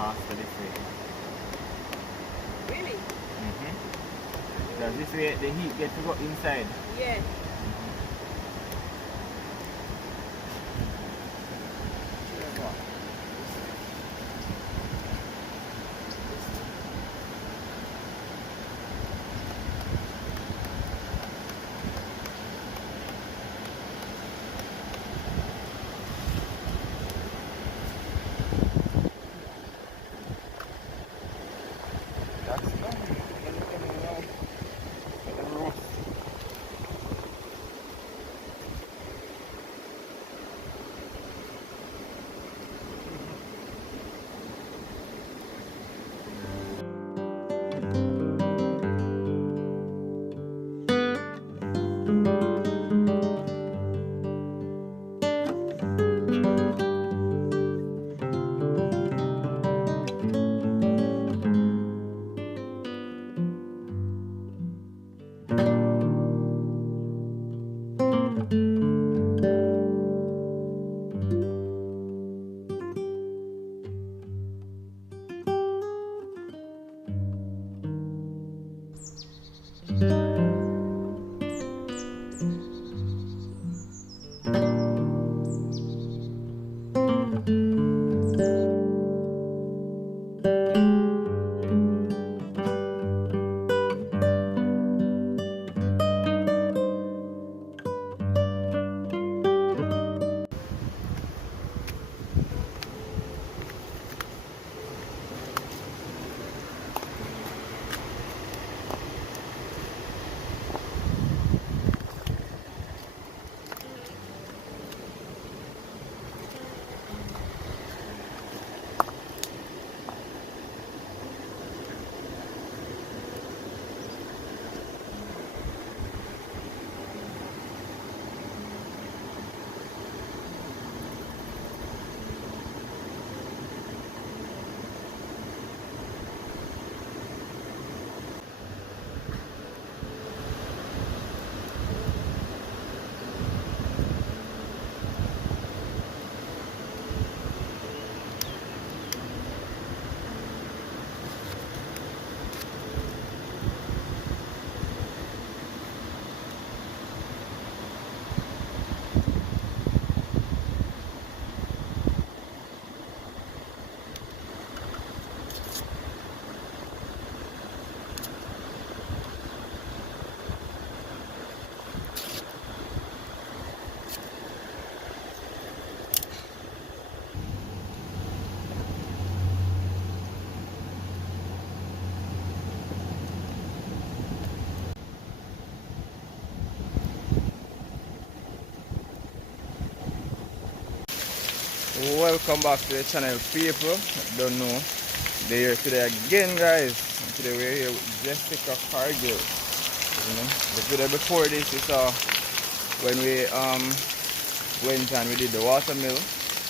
faster this way. Really? Because this way the heat gets to go inside. Yeah. Welcome back to the channel, people. Don't know, they're here today again, guys. Today we're here with Jessica Cargill. You know, the video before this is when we went and we did the watermill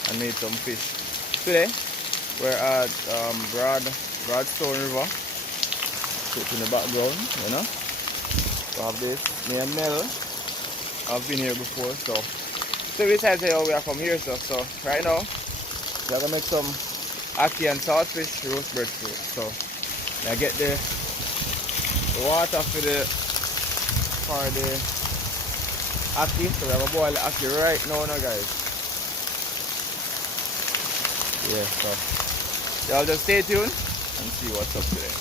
and made some fish. Today we're at Broadstone River. Put in the background, you know. We have this. Me and Mel have been here before, so we decided to we are from here, so right now we're gonna make some ackee and saltfish roast breadfruit. So I get the water for the ackee, so we're gonna boil the ackee right now, guys. Yeah, so y'all just stay tuned and see what's up today.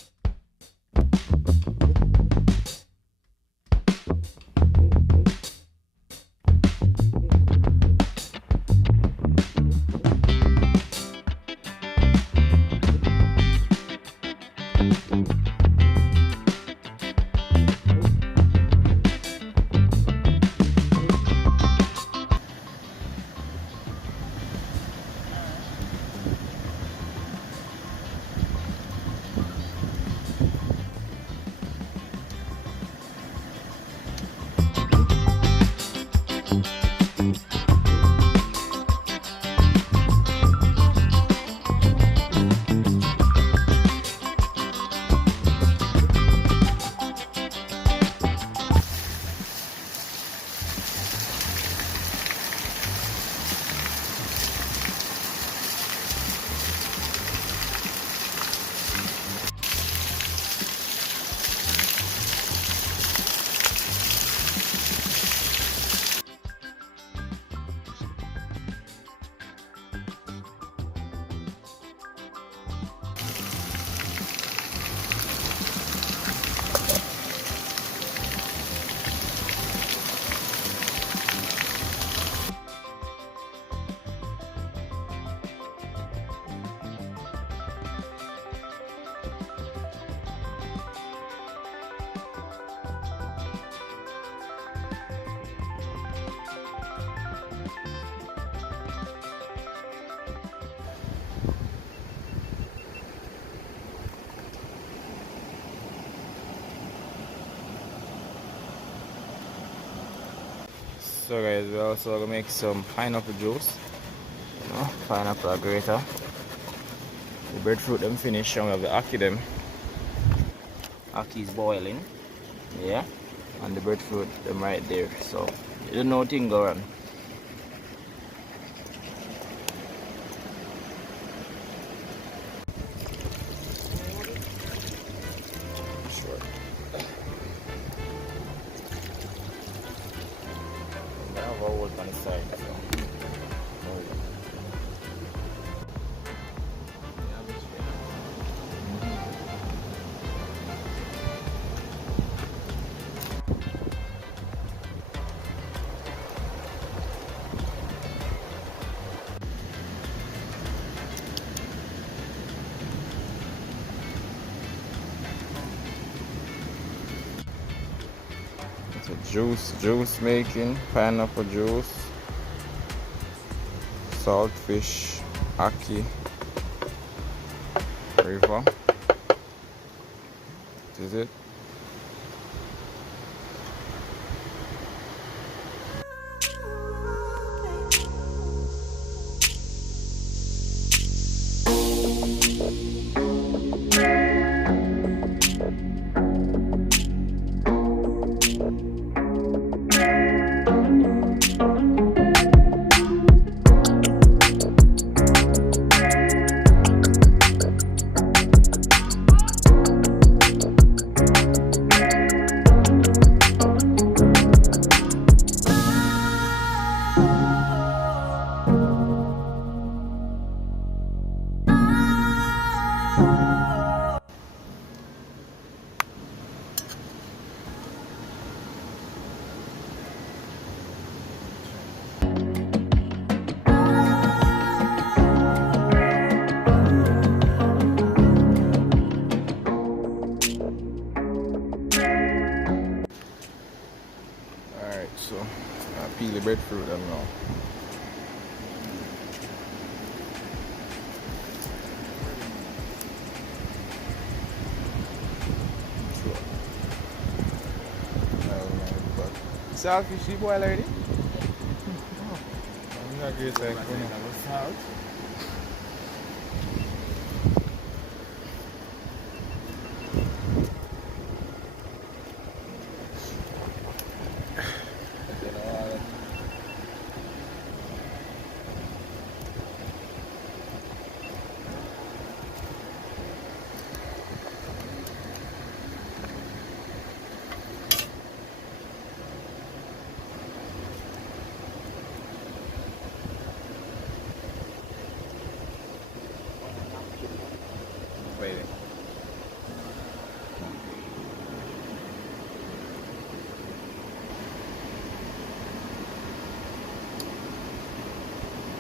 So guys, we also gonna make some pineapple juice. You know, pineapple grater. The breadfruit them finish and we have the ackee them. Ackee is boiling. Yeah. And the breadfruit them right there. So you don't know thing go on. Sure. I have a hole on the side. So. Juice making, pineapple juice, saltfish, ackee, river. This is it. So I peel the breadfruit them now. Saltfish, you boil already? I'm not great like salt. Waiting.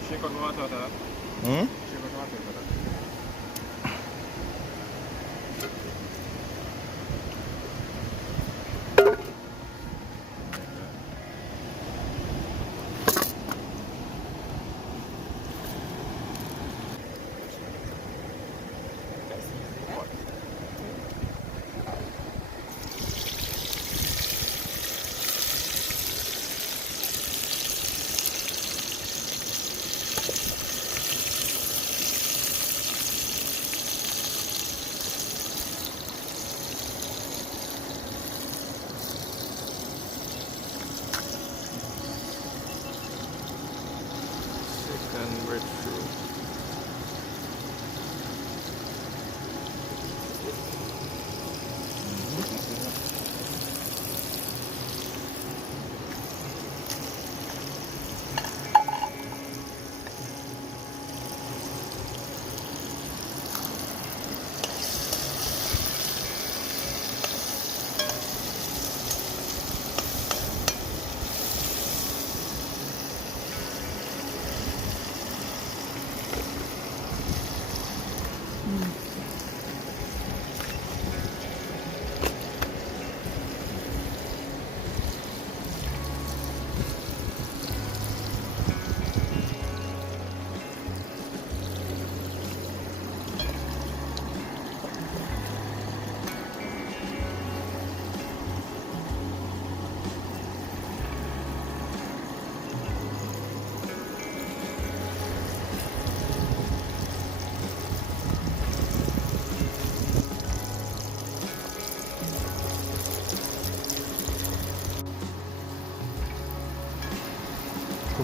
Shake out water. Shake out water. And breadfruit.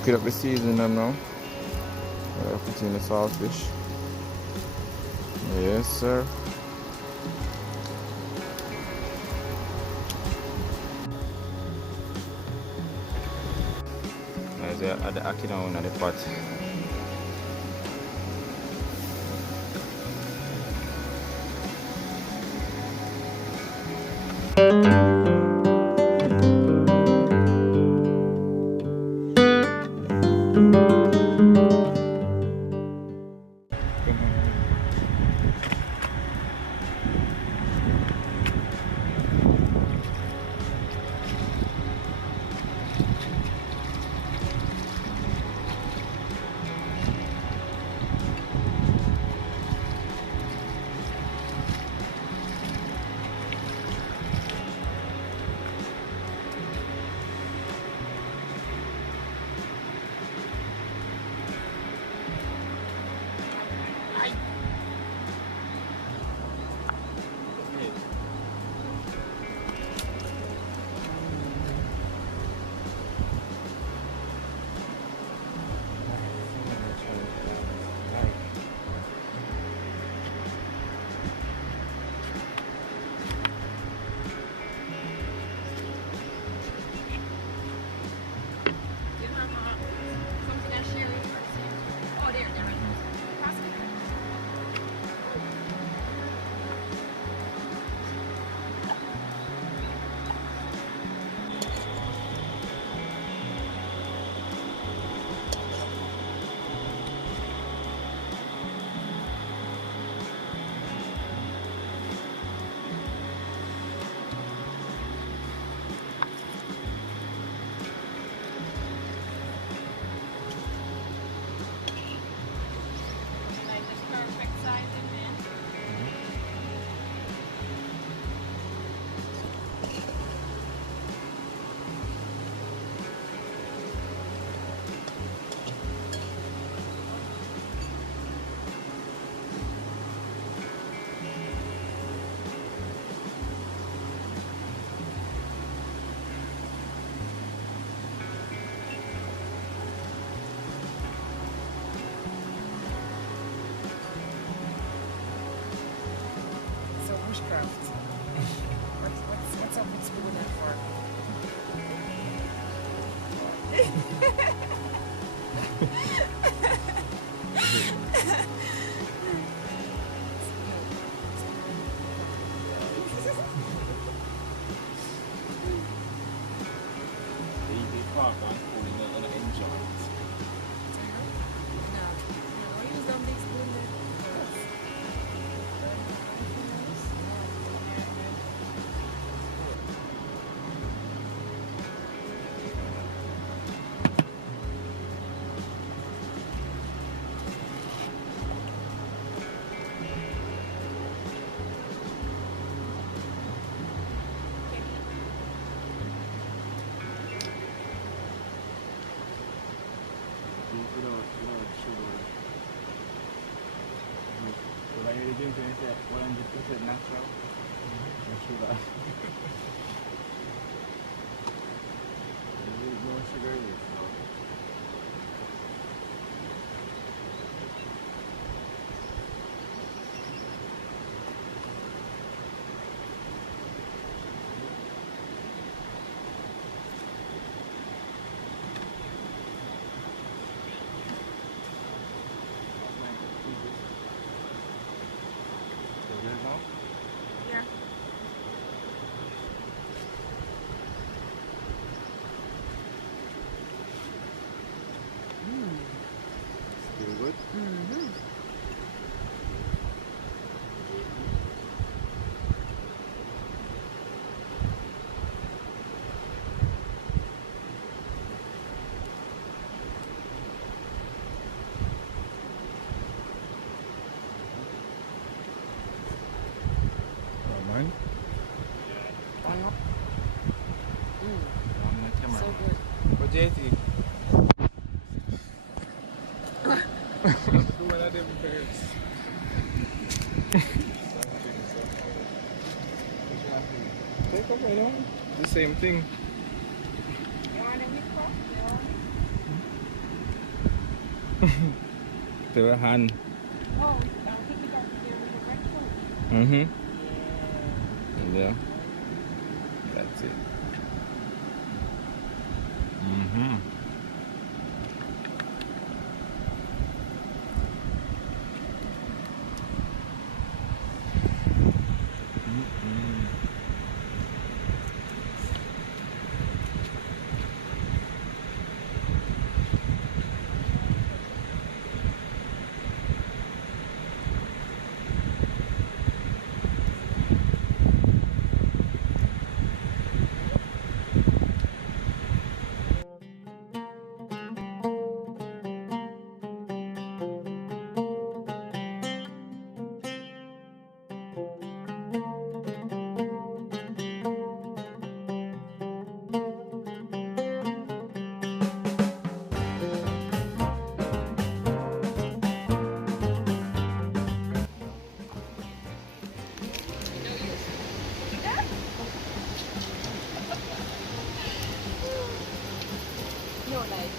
cooking up the seasoning them now. Put in the saltfish. Yes, sir. There's the ackee now in the pot. Bushcraft. What's up with spoon and fork? Drinking is 100% natural. No sugar. There is no sugar in it, so. Yeah. Still good? Mm-hmm. Oh man. One more. I'm the camera. So good. What do you think? One of them birds. Take up, you know? The same thing. You want a whip cup? You want it? to her hand. Oh, I think we got there with the red coat. Mm-hmm. Yeah. Yeah. That's it. Mm-hmm. No, like.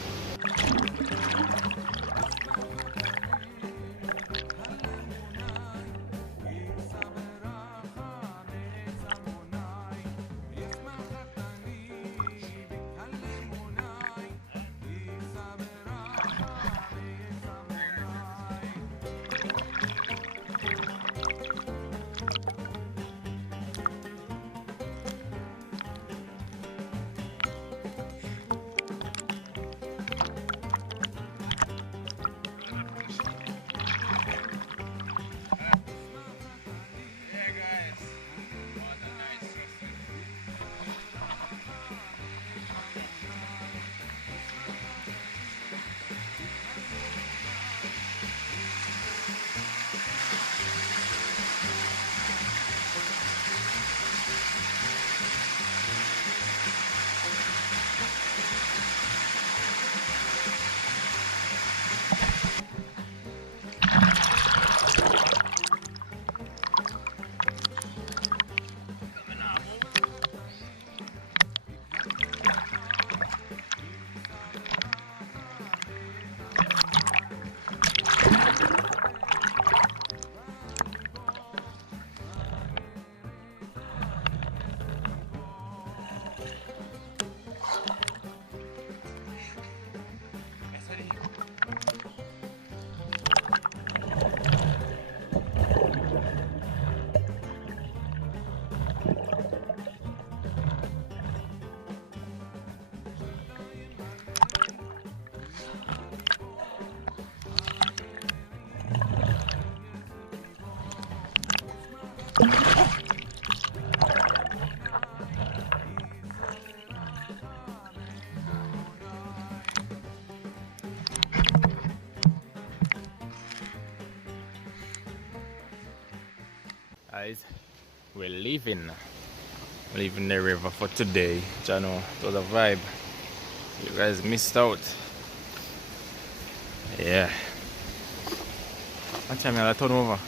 Guys, we're leaving the river for today. You know, it was a vibe. You guys missed out. Yeah. What time you turn over?